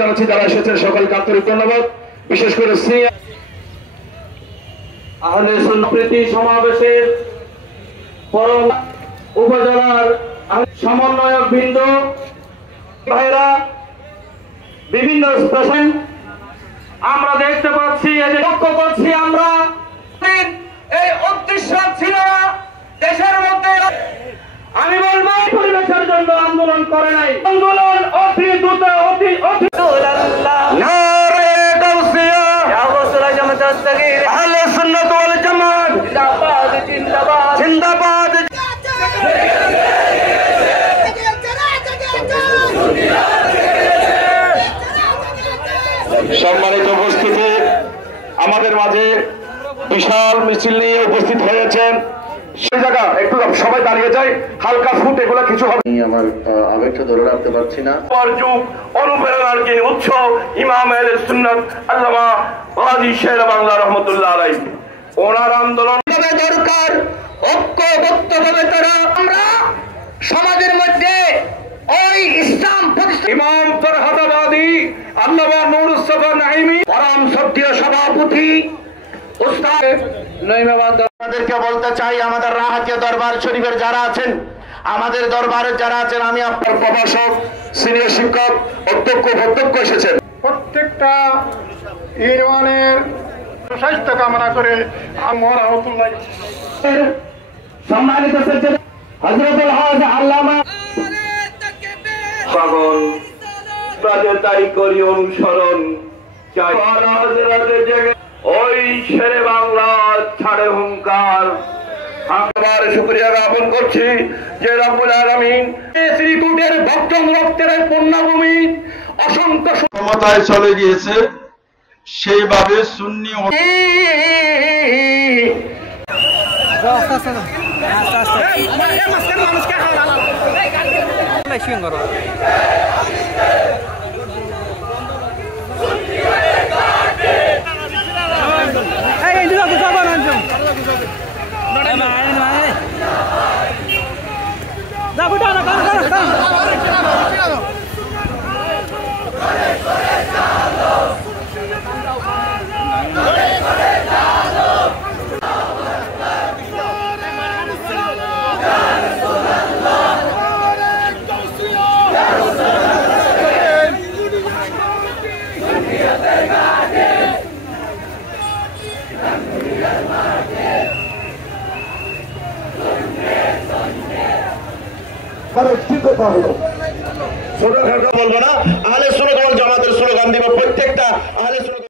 জানাচ্ছি যারা এসেছেন সকলকে আন্তরিক ধন্যবাদ। বিশেষ করে আহলে সুন্নতি সমাবেশের পরম উপজেলার সমন্বয়ক বৃন্দ ভাইরা বিভিন্ন স্টেশন আমরা দেখতে পাচ্ছি, লক্ষ্য করছি আমরা এই উদ্দেশ্য ছিল দেশের মধ্যে আমি বলবো পরিবেশের জন্য আন্দোলন করে নাই, আন্দোলন অতি দ্রুত অতি অতি নারে গাউসিয়া গাউসুল জামাত আস-সাগীর আহলে সুন্নাত ওয়াল জামাত জিন্দাবাদ জিন্দাবাদ জিন্দাবাদ। সম্মানিত উপস্থিতি, আমাদের মাঝে বিশাল মিছিল নিয়ে উপস্থিত হয়েছেন। সেই জায়গা একটু সবাই দাঁড়িয়ে যায়, হালকা ফুট এগুলো কিছু হবে। আমার আবেগটা ধরে রাখতে পারছি না। যুগ অনুপ্রেরণার যিনি উৎস ইমাম আহলে সুন্নাত আল্লামা গাজী শের বাংলা রহমতুল্লাহ আলাইহি, ওনার আন্দোলন দরকার ঐক্যবদ্ধভাবে তারা আমরা সমাজের মধ্যে ওই ইসলাম ইমাম ফরহাদাবাদী আল্লামা নুরুস সাফা নাইমি পরম শ্রদ্ধেয় সভাপতি উস্তাদ আপনাদেরকে বলতে চাই, আমাদের রাহাতিয়া দরবার শরীফের যারা আছেন, আমাদের দরবারের যারা আছেন, আমি আপনার প্রভাষক সিনিয়র শিক্ষক অধ্যক্ষ অধ্যক্ষ এসেছেন, প্রত্যেকটা ইউনিয়নের স্বাস্থ্য কামনা করে আমার রহমতুল্লাহ সম্মানিত সজ্জন হযরতুল হাজ আল্লামা পাগল তাদের তারিখ করি অনুসরণ চাই ওই শেরে বাংলা ছাড়ে হুঙ্কার। আবার শুকরিয়া জ্ঞাপন করছি যে রব্বুল আলামিন শ্রীপুটের ভক্তং রক্তের পূর্ণভূমি অসংখ্য ক্ষমতায় চলে গিয়েছে, সেইভাবে সুন্নি ছোটখাটো বলবো না, আহলে সুন্নাত ওয়াল জামাতের স্লোগান দিব